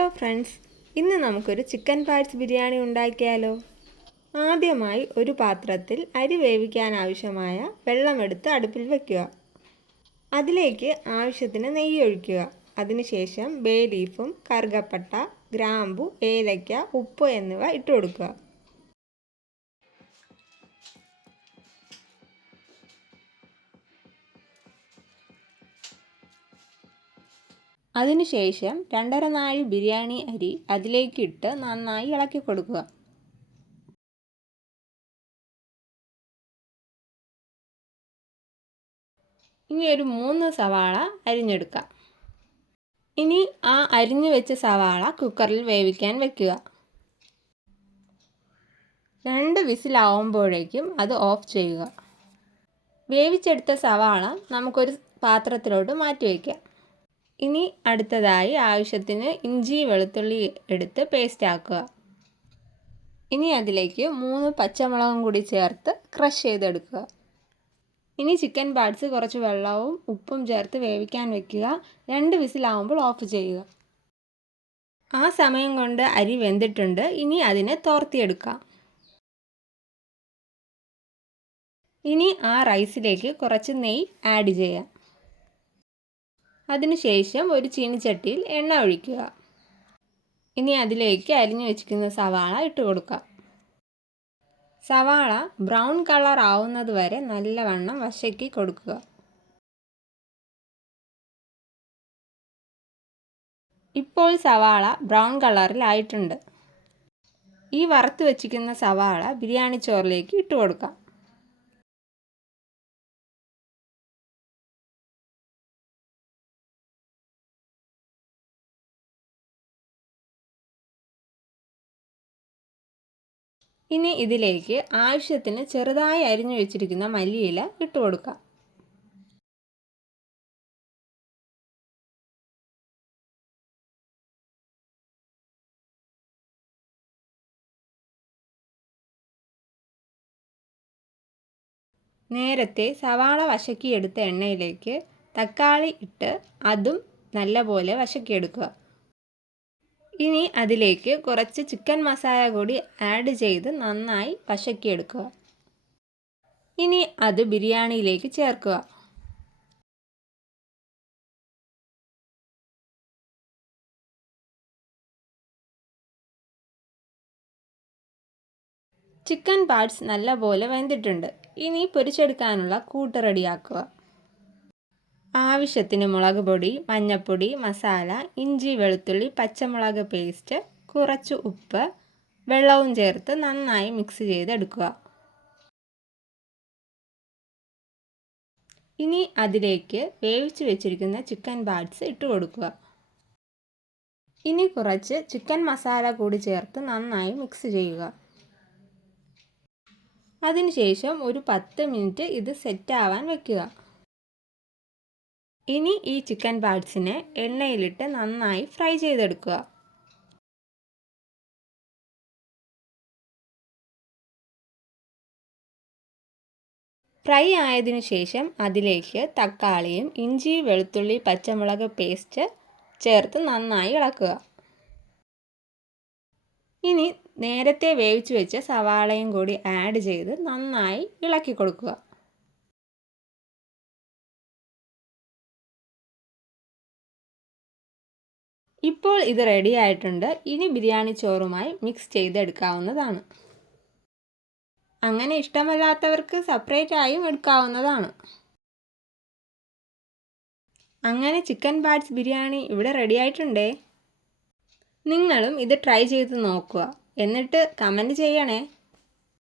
Hello friends, ഇന്ന് നമുക്കൊരു chicken parts biryani ഉണ്ടാക്കിയാലോ. ആദ്യമായി ഒരു പാത്രത്തിൽ അരി വേവിക്കാൻ ആവശ്യമായ വെള്ളമെടുത്ത് അടുപ്പിൽ വയ്ക്കുക. അതിലേക്ക് ആവശ്യത്തിന് നെയ്യ് ഒഴിക്കുക. അതിനുശേഷം ബേ ലീഫും കറുകപ്പട്ട, ഗ്രാമ്പു, ഏലയ്ക്ക, ഉപ്പ് എന്നിവ ഇട്ട് കൊടുക്കുക. അതിനുശേഷം 2½ നാഴി ബിരിയാണി അരി അതിലേക്ക് ഇട്ട് നന്നായി ഇളക്കി കൊടുക്കുക. ഇനി ഒരു 3 സവാള അരിഞ്ഞെടുക്കാം. ഇനി ആ അരിഞ്ഞു വെച്ച സവാള കുക്കറിൽ വേവിക്കാൻ വെക്കുക. 2 വിസിലാവുമ്പോഴേക്കും അത് ഓഫ് ചെയ്യുക. വേവിച്ചെടുത്ത സവാള നമുക്കൊരു പാത്രത്തിലോട്ട് മാറ്റി വയ്ക്കാം. ഇനി അടുത്തതായി ആവശ്യത്തിന് ഇഞ്ചി വെളുത്തുള്ളി എടുത്ത് പേസ്റ്റ് ആക്കുക. ഇനി അതിലേക്ക് 3 പച്ചമുളകും കൂടി ചേർത്ത് ക്രഷ് ചെയ്തെടുക്കുക. ഇനി ചിക്കൻ പാർട്സ് കുറച്ച് വെള്ളവും ഉപ്പും ചേർത്ത് വേവിക്കാൻ വെക്കുക. 2 വിസിലാവുമ്പോൾ ഓഫ് ചെയ്യുക. ആ സമയം കൊണ്ട് അരി വെന്തിട്ടുണ്ട്. ഇനി അതിനെ തോർത്തിയെടുക്കാം. ഇനി ആ റൈസിലേക്ക് കുറച്ച് നെയ്യ് ആഡ് ചെയ്യാം. അതിനുശേഷം ഒരു ചീനിച്ചട്ടിയിൽ എണ്ണ ഒഴിക്കുക. ഇനി അതിലേക്ക് അരിഞ്ഞു വെച്ചിരിക്കുന്ന സവാള ഇട്ട് കൊടുക്കുക. സവാള ബ്രൗൺ കളർ ആവുന്നത് വരെ നല്ലവണ്ണം വശക്കി കൊടുക്കുക. ഇപ്പോൾ സവാള ബ്രൗൺ കളറിലായിട്ടുണ്ട്. ഈ വറുത്ത് വെച്ചിരിക്കുന്ന സവാള ബിരിയാണി ചോറിലേക്ക് ഇട്ട് കൊടുക്കാം. ഇനി ഇതിലേക്ക് ആവശ്യത്തിന് ചെറുതായി അരിഞ്ഞു വെച്ചിരിക്കുന്ന മല്ലിയില ഇട്ട് കൊടുക്കാം. നേരത്തെ സവാള വശക്കിയെടുത്ത എണ്ണയിലേക്ക് തക്കാളി ഇട്ട് അതും നല്ലപോലെ വശക്കിയെടുക്കുക. ഇനി അതിലേക്ക് കുറച്ച് ചിക്കൻ മസാല കൂടി ആഡ് ചെയ്ത് നന്നായി വശക്കിയെടുക്കുക. ഇനി അത് ബിരിയാണിയിലേക്ക് ചേർക്കുക. ചിക്കൻ പാർട്സ് നല്ലപോലെ വെന്തിട്ടുണ്ട്. ഇനി പൊരിച്ചെടുക്കാനുള്ള കൂട്ട് റെഡിയാക്കുക. ആവശ്യത്തിന് മുളക് പൊടി, മഞ്ഞൾപ്പൊടി, മസാല, ഇഞ്ചി വെളുത്തുള്ളി പച്ചമുളക് പേസ്റ്റ്, കുറച്ച് ഉപ്പ്, വെള്ളവും ചേർത്ത് നന്നായി മിക്സ് ചെയ്തെടുക്കുക. ഇനി അതിലേക്ക് വേവിച്ച് വെച്ചിരിക്കുന്ന ചിക്കൻ പാർട്സ് ഇട്ട് കൊടുക്കുക. ഇനി കുറച്ച് ചിക്കൻ മസാല കൂടി ചേർത്ത് നന്നായി മിക്സ് ചെയ്യുക. അതിനുശേഷം ഒരു 10 മിനിറ്റ് ഇത് സെറ്റാവാൻ വെക്കുക. ഇനി ഈ ചിക്കൻ പാർട്സിനെ എണ്ണയിലിട്ട് നന്നായി ഫ്രൈ ചെയ്തെടുക്കുക. ഫ്രൈ ആയതിനു ശേഷം അതിലേക്ക് തക്കാളിയും ഇഞ്ചി വെളുത്തുള്ളി പച്ചമുളക് പേസ്റ്റ് ചേർത്ത് നന്നായി ഇളക്കുക. ഇനി നേരത്തെ വേവിച്ച് വെച്ച സവാളയും കൂടി ആഡ് ചെയ്ത് നന്നായി ഇളക്കി കൊടുക്കുക. ഇപ്പോൾ ഇത് റെഡി ആയിട്ടുണ്ട്. ഇനി ബിരിയാണി ചോറുമായി മിക്സ് ചെയ്തെടുക്കാവുന്നതാണ്. അങ്ങനെ ഇഷ്ടമല്ലാത്തവർക്ക് സെപ്പറേറ്റ് ആയും എടുക്കാവുന്നതാണ്. അങ്ങനെ ചിക്കൻ പാർട്സ് ബിരിയാണി ഇവിടെ റെഡി ആയിട്ടുണ്ടേ. നിങ്ങളും ഇത് ട്രൈ ചെയ്ത് നോക്കുക. എന്നിട്ട് കമൻറ്റ് ചെയ്യണേ.